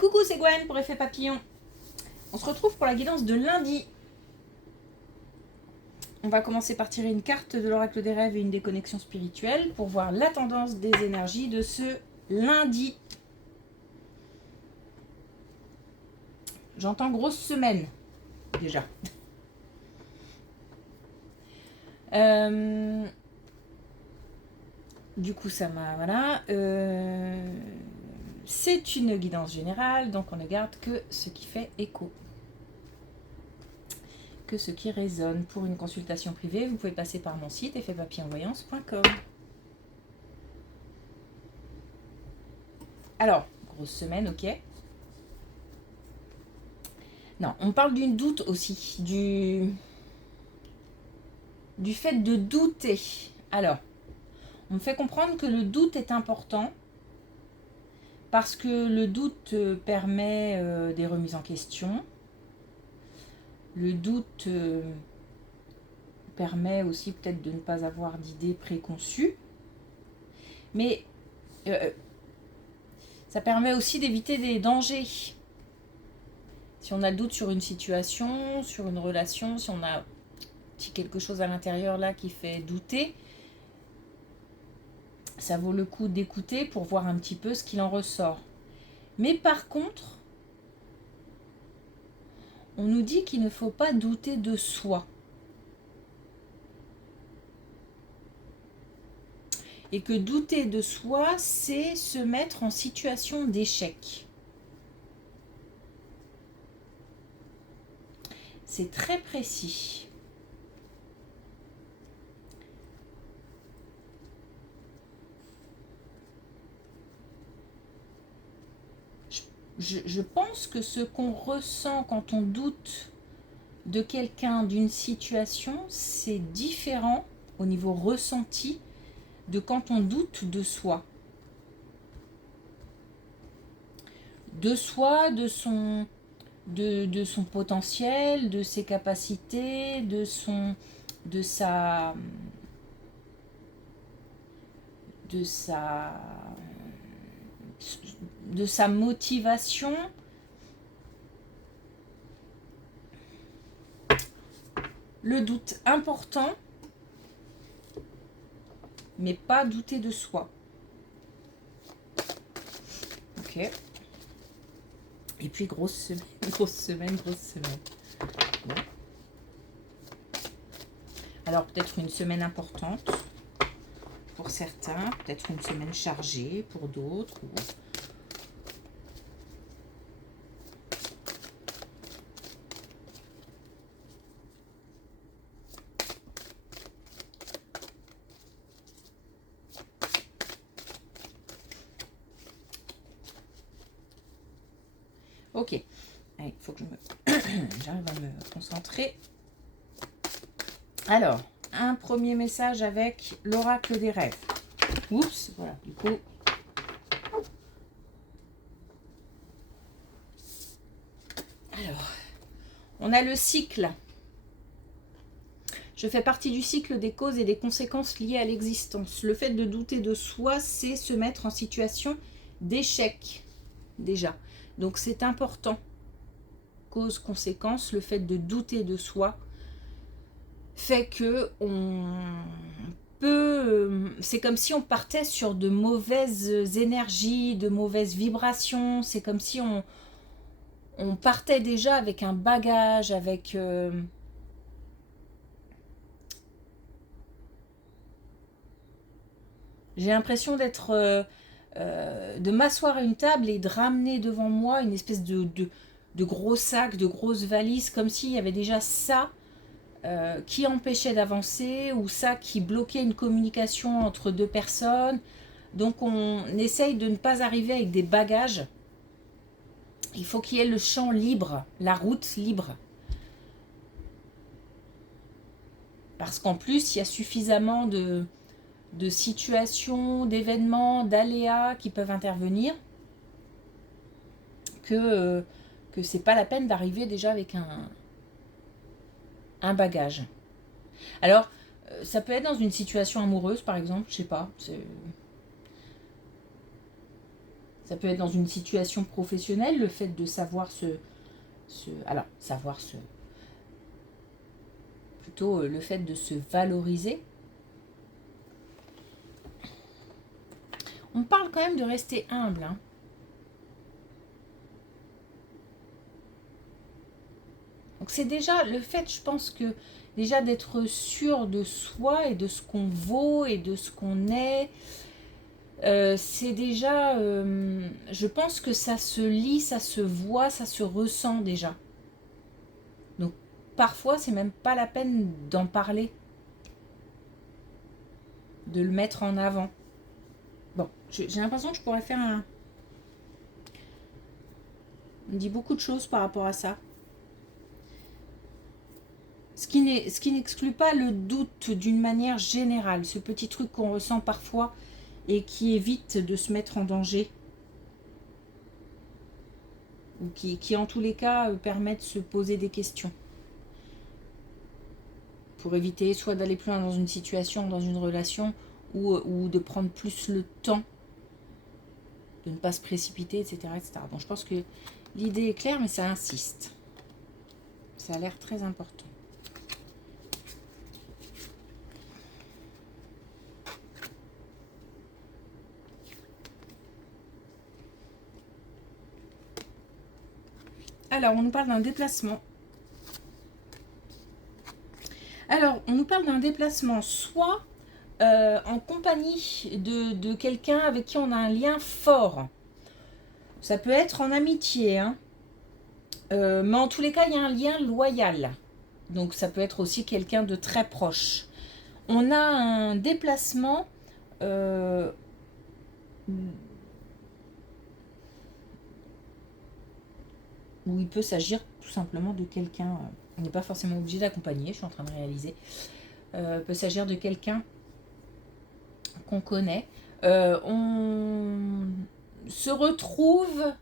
Coucou, c'est Gwen pour Effet Papillon. On se retrouve pour la guidance de lundi. On va commencer par tirer une carte de l'oracle des rêves et une des connexions spirituelles pour voir la tendance des énergies de ce lundi. J'entends grosse semaine, déjà. Du coup, ça m'a... Voilà. C'est une guidance générale, donc on ne garde que ce qui fait écho. Que ce qui résonne. Pour une consultation privée, vous pouvez passer par mon site effetpapillonvoyance.com. Alors, grosse semaine, ok. Non, on parle d'une doute aussi, du fait de douter. Alors, on me fait comprendre que le doute est important parce que le doute permet des remises en question. Le doute permet aussi peut-être de ne pas avoir d'idées préconçues. Mais ça permet aussi d'éviter des dangers. Si on a le doute sur une situation, sur une relation, si on a quelque chose à l'intérieur là qui fait douter, ça vaut le coup d'écouter pour voir un petit peu ce qu'il en ressort. Mais par contre, on nous dit qu'il ne faut pas douter de soi. Et que douter de soi, c'est se mettre en situation d'échec. C'est très précis. Je pense que ce qu'on ressent quand on doute de quelqu'un, d'une situation, c'est différent au niveau ressenti de quand on doute de soi. De soi, de son potentiel, de ses capacités, de sa motivation. Le doute important, mais pas douter de soi. Ok. Et puis grosse semaine. Bon. Alors peut-être une semaine importante pour certains, peut-être une semaine chargée pour d'autres. Ok, il faut que j'arrive à me concentrer. Alors, un premier message avec l'oracle des rêves. Oups, voilà, du coup. Alors, on a le cycle. Je fais partie du cycle des causes et des conséquences liées à l'existence. Le fait de douter de soi, c'est se mettre en situation d'échec, déjà. Donc c'est important. Cause, conséquence, le fait de douter de soi fait que on peut... c'est comme si on partait sur de mauvaises énergies, de mauvaises vibrations. C'est comme si on partait déjà avec un bagage, avec... j'ai l'impression d'être... de m'asseoir à une table et de ramener devant moi une espèce de gros sac, de grosses valises, comme s'il y avait déjà ça qui empêchait d'avancer ou ça qui bloquait une communication entre deux personnes. Donc on essaye de ne pas arriver avec des bagages. Il faut qu'il y ait le champ libre, la route libre. Parce qu'en plus, il y a suffisamment de situations, d'événements, d'aléas qui peuvent intervenir que c'est pas la peine d'arriver déjà avec un bagage. Alors, ça peut être dans une situation amoureuse, par exemple, je sais pas. Ça peut être dans une situation professionnelle, le fait de savoir plutôt le fait de se valoriser. On parle quand même de rester humble, hein. Donc c'est déjà le fait, je pense que déjà d'être sûr de soi et de ce qu'on vaut et de ce qu'on est, c'est déjà, je pense que ça se lit, ça se voit, ça se ressent déjà. Donc parfois c'est même pas la peine d'en parler, de le mettre en avant. Bon, j'ai l'impression que je pourrais faire un... On dit beaucoup de choses par rapport à ça. Ce qui n'exclut pas le doute d'une manière générale, ce petit truc qu'on ressent parfois et qui évite de se mettre en danger. Ou qui en tous les cas permet de se poser des questions. Pour éviter soit d'aller plus loin dans une situation, dans une relation, ou de prendre plus le temps, de ne pas se précipiter, etc. etc. Donc je pense que l'idée est claire, mais ça insiste. Ça a l'air très important. Alors, on nous parle d'un déplacement. Alors, on nous parle d'un déplacement soit en compagnie de quelqu'un avec qui on a un lien fort. Ça peut être en amitié, hein. Mais en tous les cas, il y a un lien loyal. Donc, ça peut être aussi quelqu'un de très proche. On a un déplacement où il peut s'agir tout simplement de quelqu'un, on n'est pas forcément obligé d'accompagner, je suis en train de réaliser, peut s'agir de quelqu'un qu'on connaît. On se retrouve,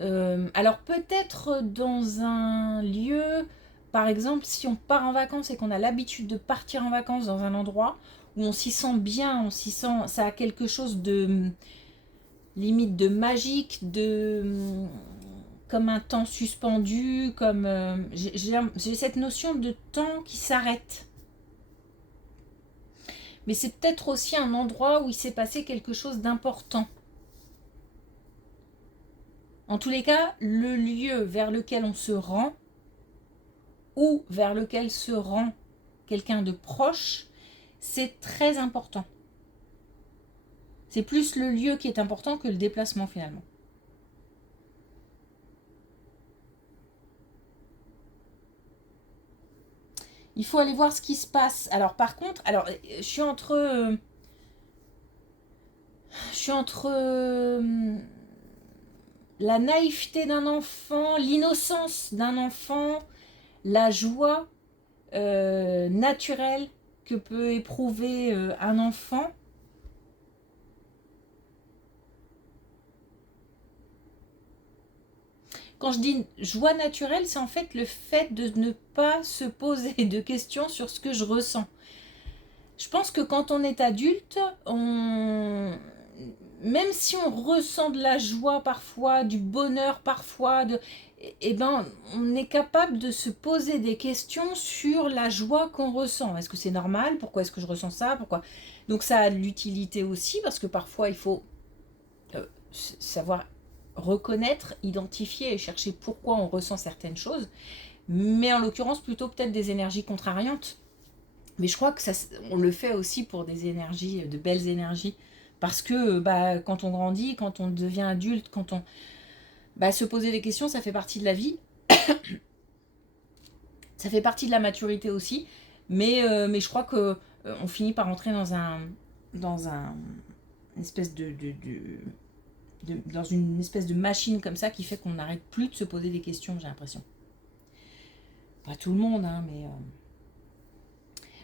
alors peut-être dans un lieu, par exemple si on part en vacances et qu'on a l'habitude de partir en vacances dans un endroit où on s'y sent bien, on s'y sent, ça a quelque chose de limite de magique, de comme un temps suspendu, comme j'ai cette notion de temps qui s'arrête. Mais c'est peut-être aussi un endroit où il s'est passé quelque chose d'important. En tous les cas, le lieu vers lequel on se rend ou vers lequel se rend quelqu'un de proche, c'est très important. C'est plus le lieu qui est important que le déplacement finalement. Il faut aller voir ce qui se passe. Alors par contre, je suis entre la naïveté d'un enfant, l'innocence d'un enfant, la joie naturelle que peut éprouver un enfant. Quand je dis joie naturelle, c'est en fait le fait de ne pas se poser de questions sur ce que je ressens. Je pense que quand on est adulte, même si on ressent de la joie parfois, du bonheur parfois, on est capable de se poser des questions sur la joie qu'on ressent. Est-ce que c'est normal? Pourquoi est-ce que je ressens ça? Pourquoi? Donc ça a de l'utilité aussi, parce que parfois il faut savoir reconnaître, identifier et chercher pourquoi on ressent certaines choses, mais en l'occurrence plutôt peut-être des énergies contrariantes. Mais je crois que on le fait aussi pour des énergies, de belles énergies, parce que quand on grandit, quand on devient adulte, quand on se poser des questions, ça fait partie de la vie, ça fait partie de la maturité aussi, mais je crois que on finit par entrer dans dans une espèce de machine comme ça qui fait qu'on n'arrête plus de se poser des questions, j'ai l'impression. Pas tout le monde, hein, mais...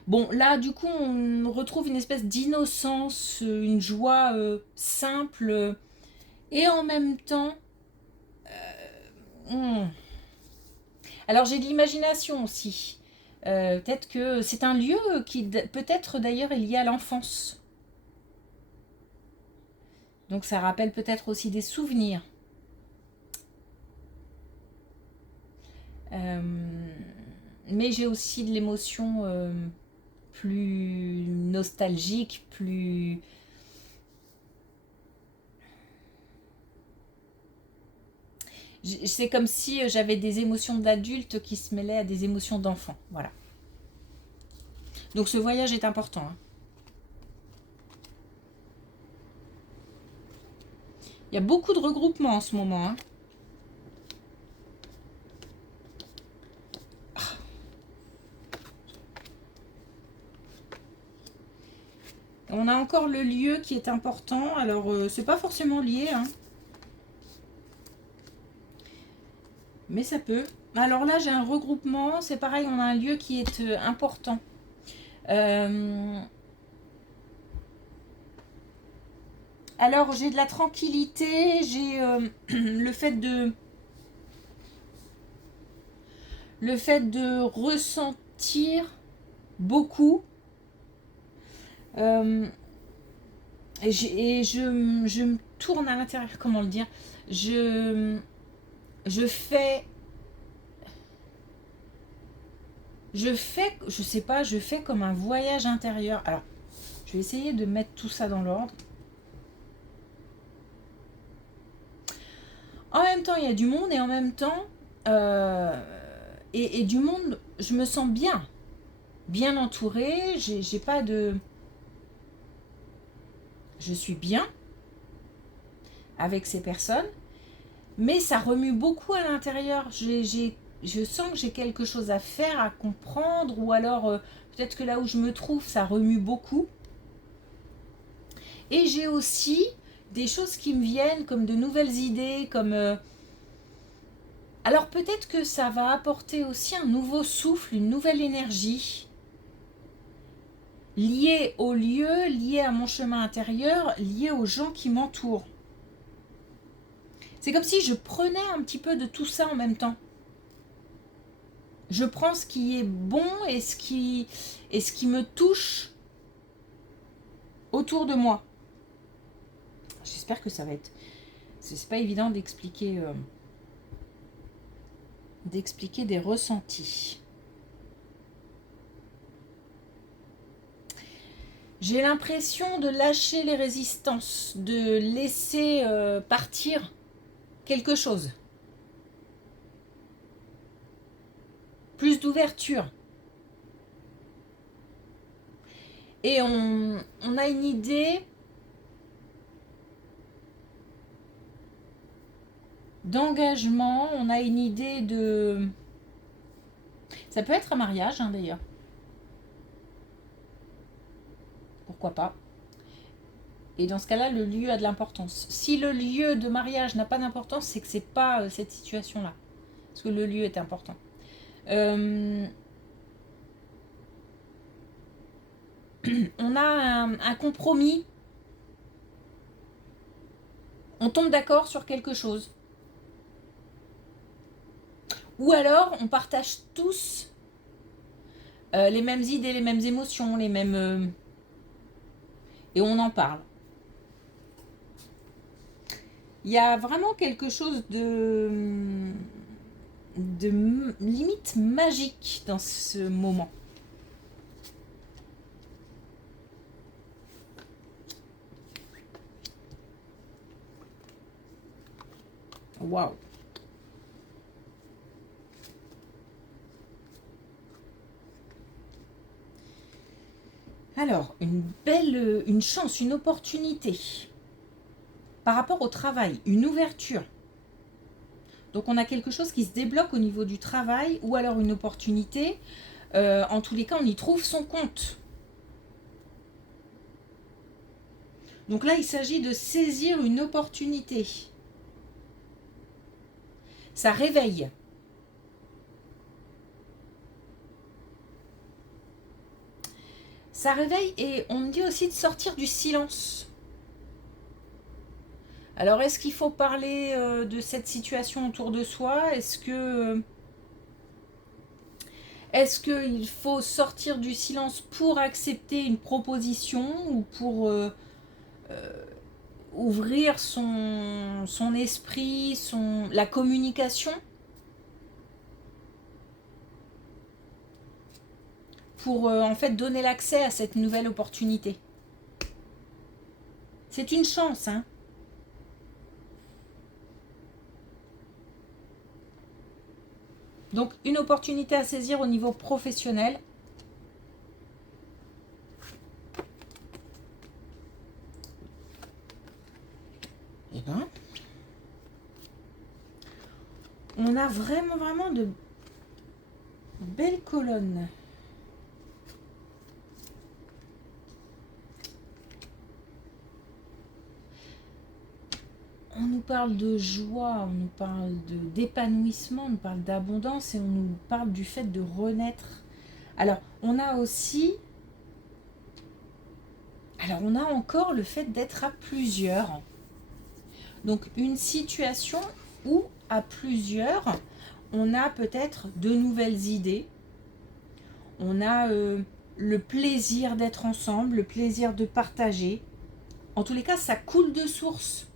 Bon, là, du coup, on retrouve une espèce d'innocence, une joie simple, et en même temps... Alors, j'ai de l'imagination aussi. Peut-être que c'est un lieu qui, peut-être d'ailleurs, est lié à l'enfance. Donc ça rappelle peut-être aussi des souvenirs. Mais j'ai aussi de l'émotion plus nostalgique, plus... C'est comme si j'avais des émotions d'adulte qui se mêlaient à des émotions d'enfant. Voilà. Donc ce voyage est important. Hein. Il y a beaucoup de regroupements en ce moment. Hein. On a encore le lieu qui est important. Alors, c'est pas forcément lié. Hein. Mais ça peut. Alors là, j'ai un regroupement. C'est pareil, on a un lieu qui est important. Alors, j'ai de la tranquillité. J'ai le fait de ressentir beaucoup. Et je me tourne à l'intérieur, comment le dire, je fais, je sais pas, je fais comme un voyage intérieur. Alors, je vais essayer de mettre tout ça dans l'ordre. En même temps, il y a du monde et en même temps, et du monde, je me sens bien entourée, j'ai pas de... Je suis bien avec ces personnes, mais ça remue beaucoup à l'intérieur. Je sens que j'ai quelque chose à faire, à comprendre, ou alors peut-être que là où je me trouve, ça remue beaucoup. Et j'ai aussi des choses qui me viennent, comme de nouvelles idées, comme... Alors peut-être que ça va apporter aussi un nouveau souffle, une nouvelle énergie, liée au lieu, liée à mon chemin intérieur, liée aux gens qui m'entourent. C'est comme si je prenais un petit peu de tout ça en même temps. Je prends ce qui est bon et ce qui me touche autour de moi. J'espère que ça va être... C'est pas évident d'expliquer des ressentis. J'ai l'impression de lâcher les résistances, de laisser partir quelque chose. Plus d'ouverture. Et on a une idée d'engagement, on a une idée de... Ça peut être un mariage, hein, d'ailleurs. Pourquoi pas. Et dans ce cas-là, le lieu a de l'importance. Si le lieu de mariage n'a pas d'importance, c'est que c'est pas cette situation-là. Parce que le lieu est important. On a un compromis. On tombe d'accord sur quelque chose. Ou alors, on partage tous les mêmes idées, les mêmes émotions, les mêmes... et on en parle. Il y a vraiment quelque chose de limite magique dans ce moment. Waouh! Alors, une chance, une opportunité par rapport au travail, une ouverture. Donc on a quelque chose qui se débloque au niveau du travail ou alors une opportunité. En tous les cas, on y trouve son compte. Donc là, il s'agit de saisir une opportunité. Ça réveille. Ça réveille et on me dit aussi de sortir du silence. Alors, est-ce qu'il faut parler de cette situation autour de soi? Est-ce qu'il faut sortir du silence pour accepter une proposition ou pour ouvrir son esprit, la communication pour en fait donner l'accès à cette nouvelle opportunité. C'est une chance, hein. Donc une opportunité à saisir au niveau professionnel. Et ben, on a vraiment de belles colonnes. On nous parle de joie, on nous parle d'épanouissement, on nous parle d'abondance et on nous parle du fait de renaître. Alors, on a aussi... Alors, on a encore le fait d'être à plusieurs. Donc, une situation où, à plusieurs, on a peut-être de nouvelles idées. On a le plaisir d'être ensemble, le plaisir de partager. En tous les cas, ça coule de source.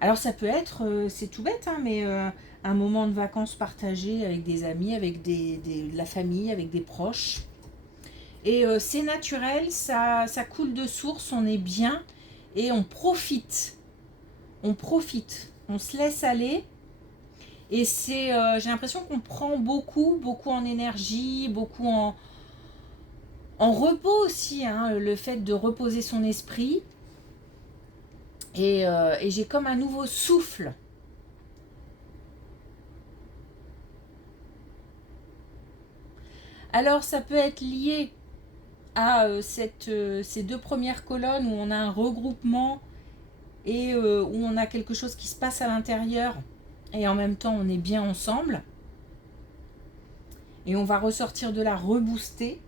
Alors ça peut être, c'est tout bête, hein, mais un moment de vacances partagé avec des amis, avec de la famille, avec des proches. Et c'est naturel, ça coule de source, on est bien et on profite. On profite, on se laisse aller. Et c'est, j'ai l'impression qu'on prend beaucoup en énergie, beaucoup en repos aussi, hein, le fait de reposer son esprit. Et j'ai comme un nouveau souffle. Alors ça peut être lié à ces deux premières colonnes où on a un regroupement et où on a quelque chose qui se passe à l'intérieur et en même temps on est bien ensemble. Et on va ressortir de là reboosté.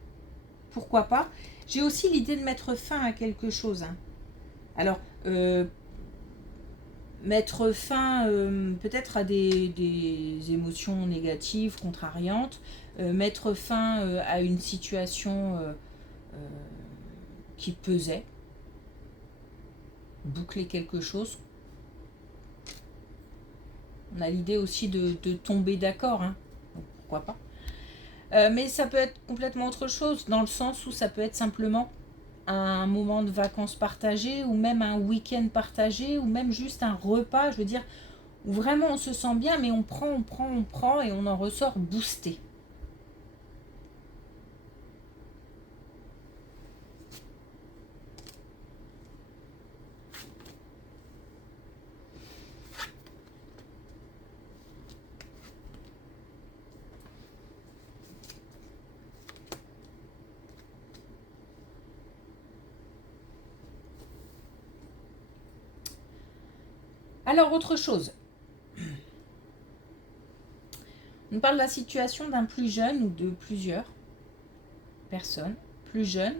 Pourquoi pas. J'ai aussi l'idée de mettre fin à quelque chose, hein. Alors, mettre fin peut-être à des émotions négatives, contrariantes, mettre fin à une situation qui pesait, boucler quelque chose. On a l'idée aussi de tomber d'accord, hein. Donc, pourquoi pas. Mais ça peut être complètement autre chose, dans le sens où ça peut être simplement un moment de vacances partagé, ou même un week-end partagé, ou même juste un repas, je veux dire, où vraiment on se sent bien, mais on prend, et on en ressort boosté. Alors, autre chose. On parle de la situation d'un plus jeune ou de plusieurs personnes plus jeunes.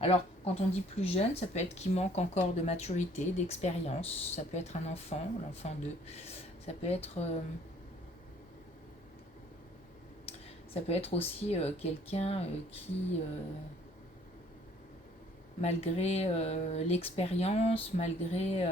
Alors, quand on dit plus jeune, ça peut être qu'il manque encore de maturité, d'expérience. Ça peut être un enfant, l'enfant d'eux. Ça peut être aussi quelqu'un qui, malgré l'expérience, malgré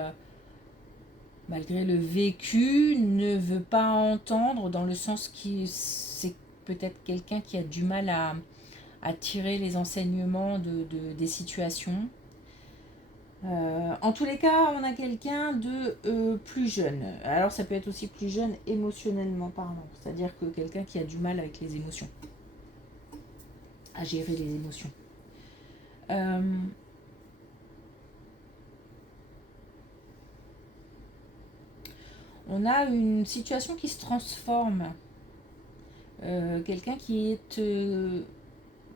le vécu, ne veut pas entendre, dans le sens qui c'est peut-être quelqu'un qui a du mal à tirer les enseignements des situations. En tous les cas, on a quelqu'un de plus jeune. Alors ça peut être aussi plus jeune émotionnellement parlant, c'est-à-dire que quelqu'un qui a du mal avec les émotions, à gérer les émotions. On a une situation qui se transforme. Quelqu'un qui est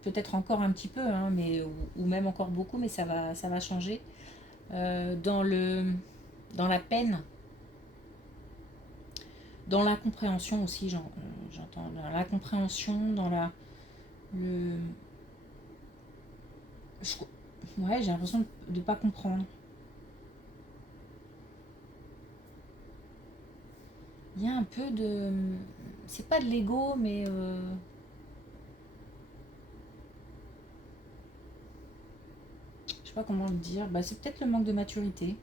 peut-être encore un petit peu, hein, mais, ou même encore beaucoup, mais ça va changer. Dans la peine, dans l'incompréhension aussi, j'entends. Dans l'incompréhension, dans ouais, j'ai l'impression de ne pas comprendre. Il y a un peu de... C'est pas de l'ego, mais... je pas comment le dire. Bah, c'est peut-être le manque de maturité.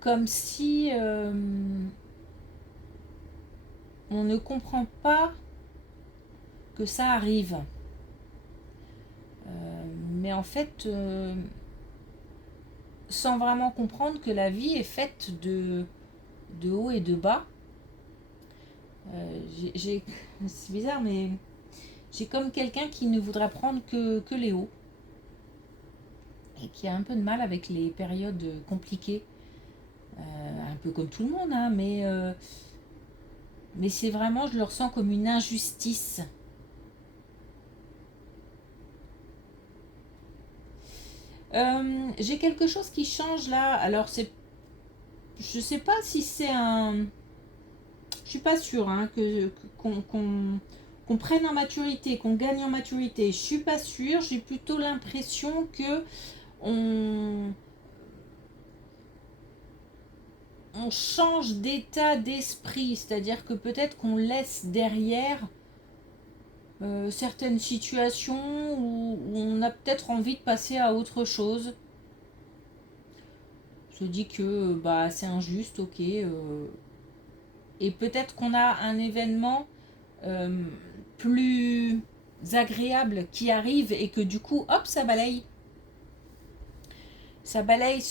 Comme si on ne comprend pas que ça arrive. Mais en fait, sans vraiment comprendre que la vie est faite de haut et de bas. C'est bizarre, mais j'ai comme quelqu'un qui ne voudrait prendre que les hauts. Et qui a un peu de mal avec les périodes compliquées. Un peu comme tout le monde, hein, mais c'est vraiment, je le ressens comme une injustice. J'ai quelque chose qui change là. Alors, je sais pas si c'est un... Je suis pas sûre hein, qu'on prenne en maturité, qu'on gagne en maturité. Je suis pas sûre. J'ai plutôt l'impression que on change d'état d'esprit. C'est-à-dire que peut-être qu'on laisse derrière certaines situations où on a peut-être envie de passer à autre chose. On se dit que bah, c'est injuste, ok. Et peut-être qu'on a un événement plus agréable qui arrive et que du coup, hop, ça balaye. Ça balaye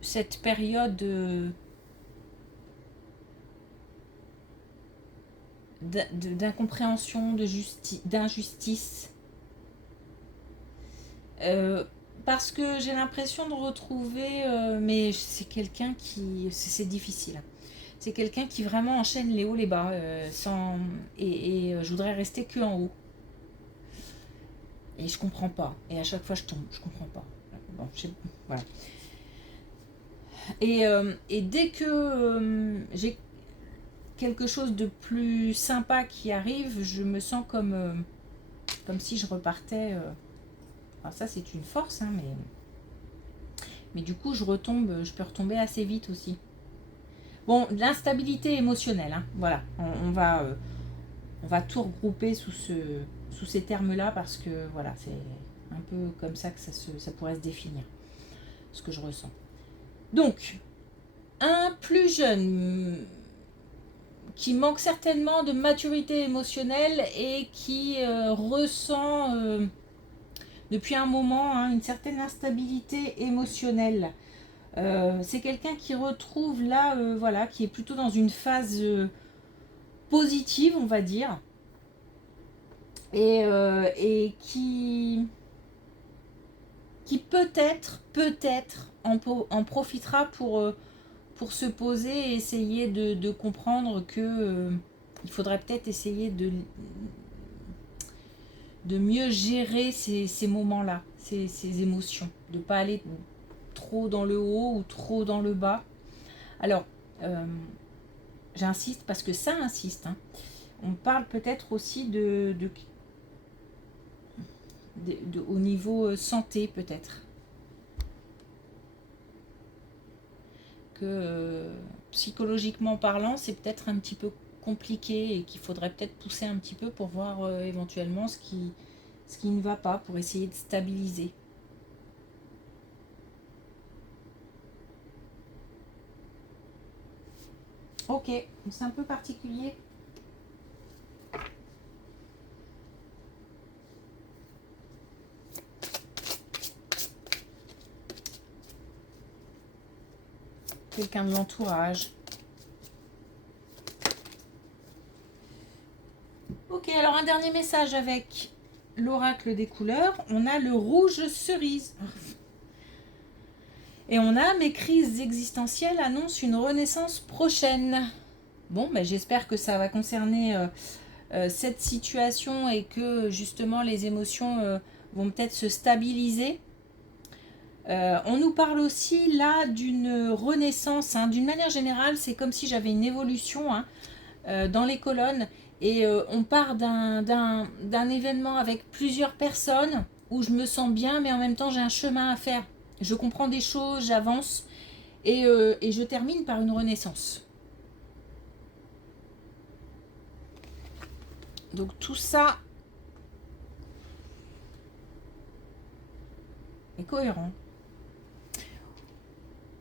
cette période d'incompréhension, d'injustice. Parce que j'ai l'impression de retrouver, mais c'est quelqu'un qui, c'est difficile. C'est quelqu'un qui vraiment enchaîne les hauts, les bas, et je voudrais rester que en haut. Et je comprends pas. Et à chaque fois je tombe, je comprends pas. Bon, voilà. Et dès que j'ai quelque chose de plus sympa qui arrive, je me sens comme si je repartais. Alors ça c'est une force, hein, mais du coup je peux retomber assez vite aussi. Bon, l'instabilité émotionnelle, hein, voilà, on va tout regrouper sous ces termes-là parce que voilà, c'est un peu comme ça que ça pourrait se définir, ce que je ressens. Donc, un plus jeune qui manque certainement de maturité émotionnelle et qui ressent depuis un moment hein, une certaine instabilité émotionnelle. C'est quelqu'un qui retrouve là, voilà, qui est plutôt dans une phase positive, on va dire, et qui peut-être en profitera pour se poser et essayer de comprendre que il faudrait peut-être essayer de mieux gérer ces moments-là, ces émotions, de ne pas aller trop dans le haut ou trop dans le bas. Alors, j'insiste parce que ça insiste. Hein. On parle peut-être aussi au niveau santé, peut-être. Que psychologiquement parlant, c'est peut-être un petit peu compliqué et qu'il faudrait peut-être pousser un petit peu pour voir éventuellement ce qui ne va pas, pour essayer de stabiliser. Ok, c'est un peu particulier. Quelqu'un de l'entourage. Ok, alors un dernier message avec l'oracle des couleurs. On a le rouge cerise. Et on a mes crises existentielles annoncent une renaissance prochaine. Bon, ben, j'espère que ça va concerner cette situation et que justement les émotions vont peut-être se stabiliser. On nous parle aussi là d'une renaissance. Hein. D'une manière générale, c'est comme si j'avais une évolution hein, dans les colonnes. Et on part d'un événement avec plusieurs personnes où je me sens bien, mais en même temps j'ai un chemin à faire. Je comprends des choses, j'avance et je termine par une renaissance. Donc tout ça, et cohérent.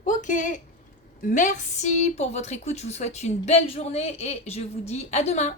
Ok, merci pour votre écoute, je vous souhaite une belle journée et je vous dis à demain.